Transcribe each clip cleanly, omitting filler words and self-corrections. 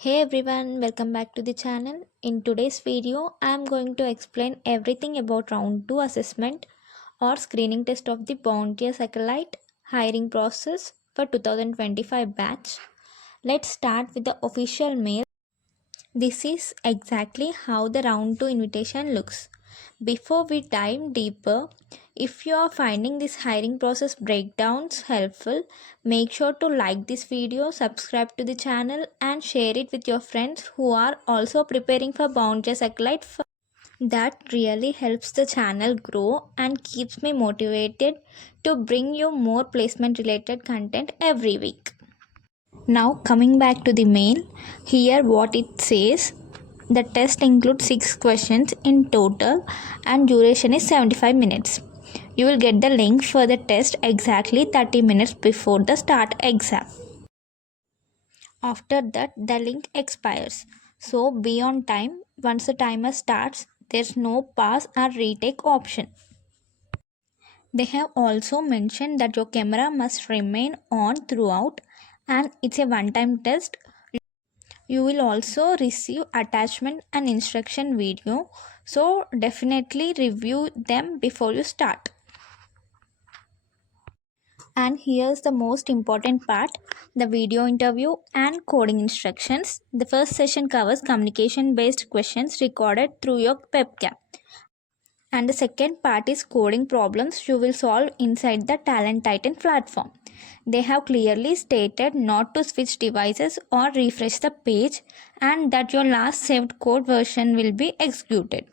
Hey everyone, welcome back to the channel. In today's video, I am going to explain everything about round 2 assessment or screening test of the Bounteous Accolite hiring process for 2025 batch. Let's start with the official mail. This is exactly how the round 2 invitation looks. Before we dive deeper, if you are finding this hiring process breakdowns helpful, make sure to like this video, subscribe to the channel and share it with your friends who are also preparing for Bounteous Accolite. That really helps the channel grow and keeps me motivated to bring you more placement related content every week. Now coming back to the mail, here what it says. The test includes 6 questions in total and duration is 75 minutes. You will get the link for the test exactly 30 minutes before the start exam. After that, the link expires. So be on time. Once the timer starts, there's no pass or retake option. They have also mentioned that your camera must remain on throughout and it's a one-time test. You will also receive attachment and instruction video, so definitely review them before you start. And here's the most important part, the video interview and coding instructions. The first session covers communication based questions recorded through your webcam. And the second part is coding problems you will solve inside the Talent Titan platform. They have clearly stated not to switch devices or refresh the page and that your last saved code version will be executed.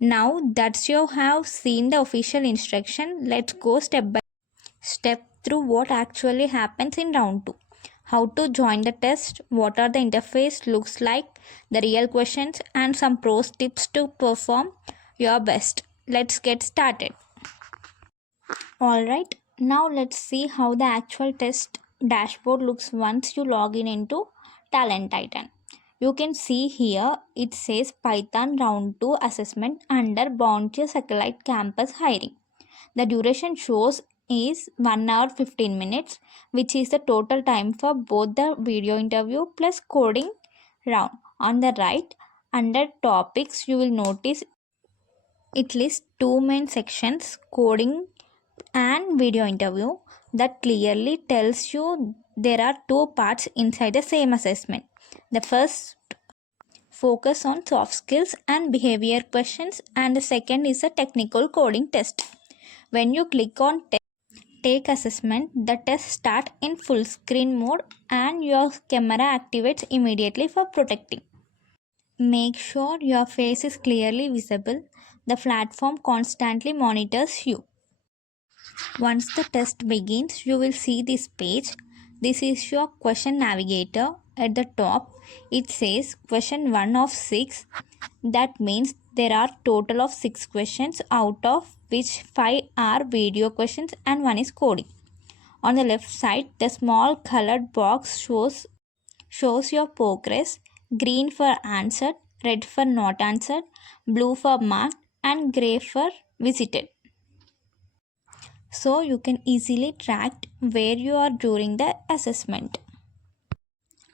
Now that you have seen the official instruction, let's go step by step through what actually happens in round 2. How to join the test, what are the interface looks like, the real questions and some pros tips to perform your best. Let's get started. Alright, now let's see how the actual test dashboard looks once you log in into Talent Titan. You can see here it says Python round 2 assessment under Bounteous Accolite Campus Hiring. The duration shows is 1 hour 15 minutes, which is the total time for both the video interview plus coding round. On the right, under topics, you will notice it lists two main sections, coding and video interview, that clearly tells you there are two parts inside the same assessment. The first focus on soft skills and behavior questions and the second is a technical coding test. When you click on take assessment, the test start in full screen mode and your camera activates immediately for protecting. Make sure your face is clearly visible. The platform constantly monitors you. Once the test begins, you will see this page. This is your question navigator. At the top, it says question 1 of 6. That means there are total of 6 questions, out of which 5 are video questions and 1 is coding. On the left side, the small colored box shows your progress. Green for answered, red for not answered, blue for marked and gray for visited. So you can easily track where you are during the assessment.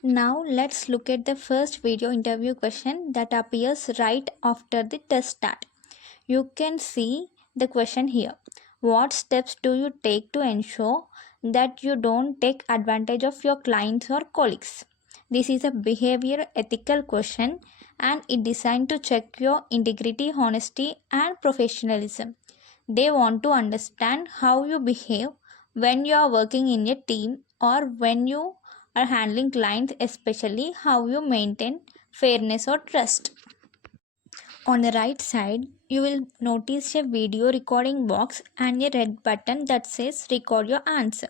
Now let's look at the first video interview question that appears right after the test start. You can see the question here. What steps do you take to ensure that you don't take advantage of your clients or colleagues? This is a behavior ethical question and it designed to check your integrity, honesty and professionalism. They want to understand how you behave when you are working in a team or when you are handling clients, especially how you maintain fairness or trust. On the right side, you will notice a video recording box and a red button that says record your answer.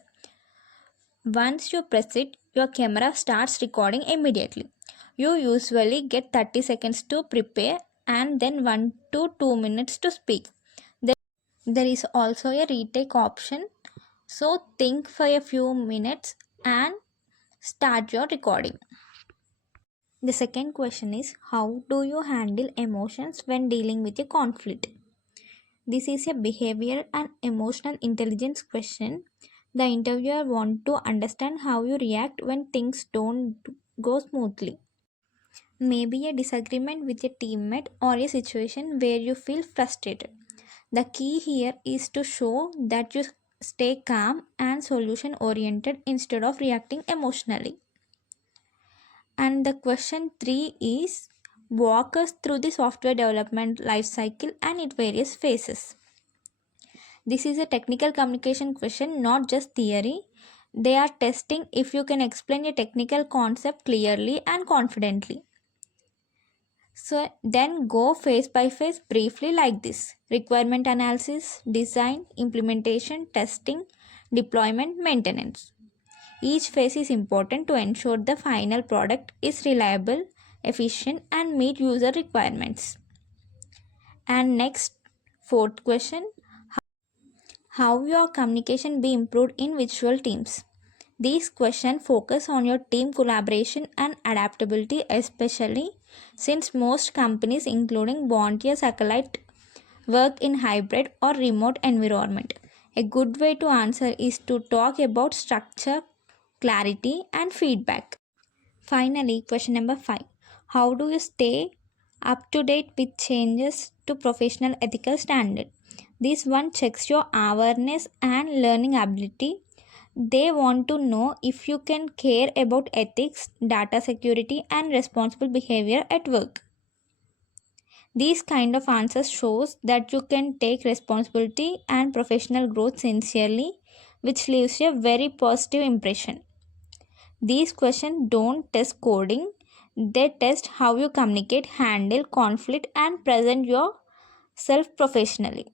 Once you press it, your camera starts recording immediately. You usually get 30 seconds to prepare and then 1 to 2 minutes to speak. There is also a retake option, so think for a few minutes and start your recording. The second question is, how do you handle emotions when dealing with a conflict? This is a behavior and emotional intelligence question. The interviewer wants to understand how you react when things don't go smoothly. Maybe a disagreement with a teammate or a situation where you feel frustrated. The key here is to show that you stay calm and solution oriented instead of reacting emotionally. And the question 3 is, walk us through the software development life cycle and its various phases. This is a technical communication question, not just theory. They are testing if you can explain a technical concept clearly and confidently. So then go phase by phase briefly like this: requirement analysis, design, implementation, testing, deployment, maintenance. Each phase is important to ensure the final product is reliable, efficient, and meet user requirements. And next, fourth question: how your communication be improved in virtual teams? These questions focus on your team collaboration and adaptability, especially since most companies, including Bounteous Accolite, work in hybrid or remote environment. A good way to answer is to talk about structure, clarity, and feedback. Finally, question number 5. How do you stay up to date with changes to professional ethical standard? This one checks your awareness and learning ability. They want to know if you can care about ethics, data security, and responsible behavior at work. These kind of answers shows that you can take responsibility and professional growth sincerely, which leaves you a very positive impression. These questions don't test coding, they test how you communicate, handle conflict, and present yourself professionally.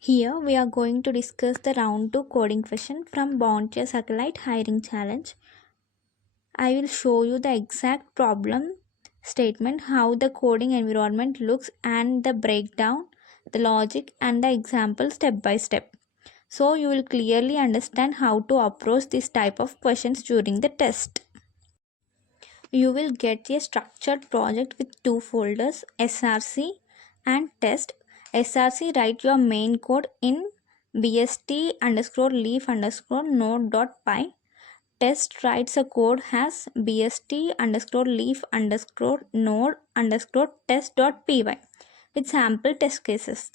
Here we are going to discuss the round 2 coding question from Bounteous Accolite Hiring Challenge. I will show you the exact problem statement, how the coding environment looks, and the breakdown, the logic, and the example step by step. So you will clearly understand how to approach this type of questions during the test. You will get a structured project with two folders, SRC and test. SRC, write your main code in bst underscore leaf underscore node.py. Test, writes a code has bst underscore leaf underscore node underscore test.py with sample test cases.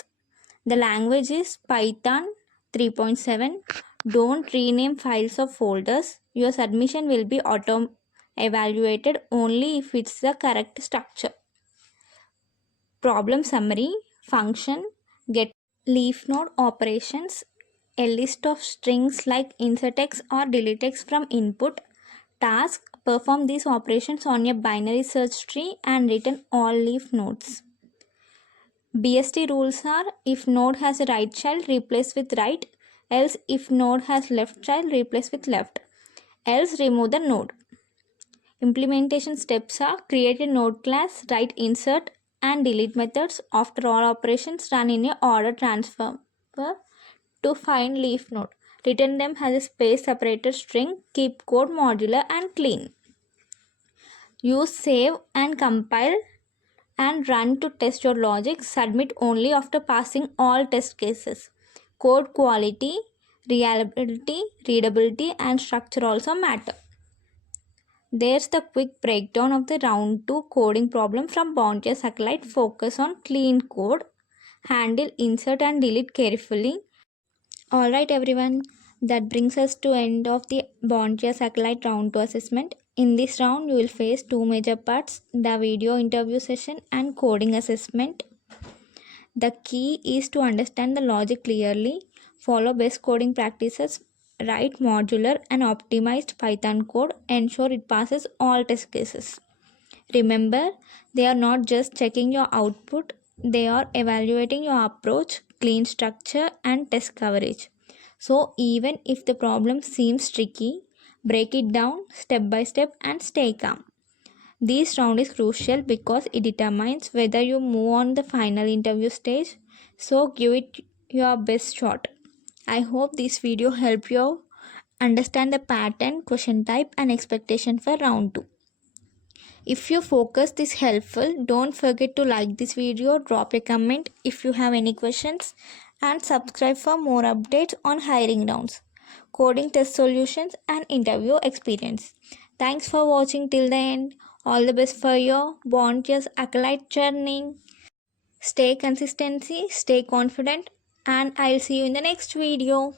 The language is Python 3.7. Don't rename files or folders. Your submission will be auto-evaluated only if it's the correct structure. Problem summary: function, get leaf node operations, a list of strings like insert x or delete x from input. Task, perform these operations on a binary search tree and return all leaf nodes. BST rules are: if node has a right child, replace with right, else if node has left child, replace with left, else remove the node. Implementation steps are: create a node class, write insert and delete methods. After all operations, run in a order transfer to find leaf node. Return them as a space separated string. Keep code modular and clean. Use save and compile and run to test your logic. Submit only after passing all test cases. Code quality, reliability, readability, and structure also matter. There's the quick breakdown of the round 2 coding problem from Bounteous Accolite. Focus on clean code. Handle insert and delete carefully. Alright everyone, that brings us to end of the Bounteous Accolite round 2 assessment. In this round, you will face two major parts: the video interview session and coding assessment. The key is to understand the logic clearly, follow best coding practices, write modular and optimized Python code, ensure it passes all test cases. Remember, they are not just checking your output, they are evaluating your approach, clean structure, and test coverage. So, even if the problem seems tricky, break it down step by step and stay calm. This round is crucial because it determines whether you move on the final interview stage. So, give it your best shot. I hope this video helped you understand the pattern, question type, and expectation for round 2. If you focus this helpful, don't forget to like this video, drop a comment if you have any questions, and subscribe for more updates on hiring rounds. coding test solutions, and interview experience. Thanks for watching till the end. All the best for your Bounteous Accolite journey. Stay consistency, stay confident, and I'll see you in the next video.